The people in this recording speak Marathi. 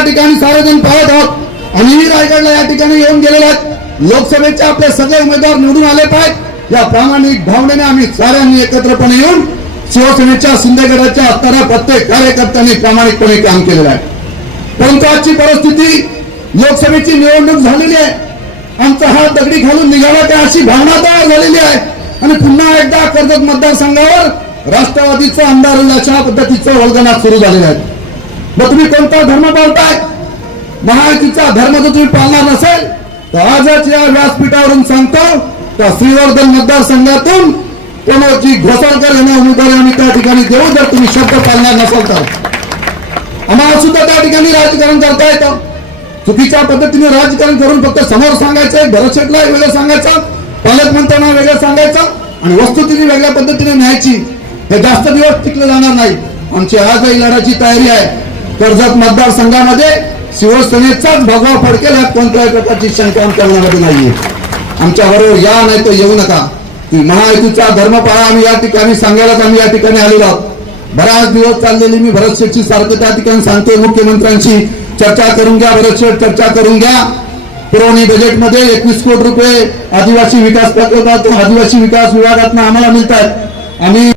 या ठिकाणी सार्वजन पाहत आहोत. आणि रायगडला या ठिकाणी येऊन गेलेले आहेत लोकसभेचे आपले सगळे उमेदवार निवडून आले पाहिजेत. या प्रामाणिक भावनेने आम्ही साऱ्यांनी एकत्रपणे येऊन शिवसेनेच्या शिंदेगडाच्या असणाऱ्या प्रत्येक कार्यकर्त्यांनी प्रामाणिकपणे काम केलेलं आहे. परंतु आजची परिस्थिती लोकसभेची निवडणूक झालेली आहे. आमचा हात दगडी घालून निघाला त्या अशी भावना तयार झालेली आहे. आणि पुन्हा एकदा कर्जत मतदारसंघावर राष्ट्रवादीचं आमदार अशा पद्धतीचं वल्गना सुरू झालेलं आहे. मग तुम्ही कोणता धर्म पाळताय? महायुतीचा धर्म जर तुम्ही पाळणार नसेल तर आजच या व्यासपीठावरून सांगतो त्या श्रीवर्धन मतदारसंघातून प्रमोदजी घोसाळकर यांना उमेदवारी आम्ही त्या ठिकाणी देऊ जर तुम्ही शब्द पाळणार नसाल तर. आम्हाला सुद्धा त्या ठिकाणी राजकारण करता येतं. चुकीच्या पद्धतीने राजकारण करून फक्त समोर सांगायचं भरतशेटला वेगळं सांगायचं पालकमंत्र्यांना वेगळं सांगायचं आणि वस्तुस्थिती वेगळ्या पद्धतीने न्यायची. हे जास्त दिवस टिकलं जाणार नाही. आमची आजही लढाची तयारी आहे. कर्जत मतदारसंघामध्ये शिवसेनेचाच भगवा फडकेल कोणत्याही प्रकारची शंका करण्यामध्ये नाहीये. आमच्या बरोबर या नाही तर येऊ नका. महायुतीचा धर्म पाळा आम्ही या ठिकाणी सांगायलाच आम्ही या ठिकाणी आलेलो आहोत. बराच दिवस चाललेली मी भरत शेठची सारखं त्या ठिकाणी सांगतोय. मुख्यमंत्र्यांशी चर्चा करून घ्या भरत शेठ चर्चा करून घ्या. पुरवणी बजेटमध्ये एकवीस कोटी रुपये आदिवासी विकास प्रकल्पातून आदिवासी विकास विभागातून आम्हाला मिळतात आम्ही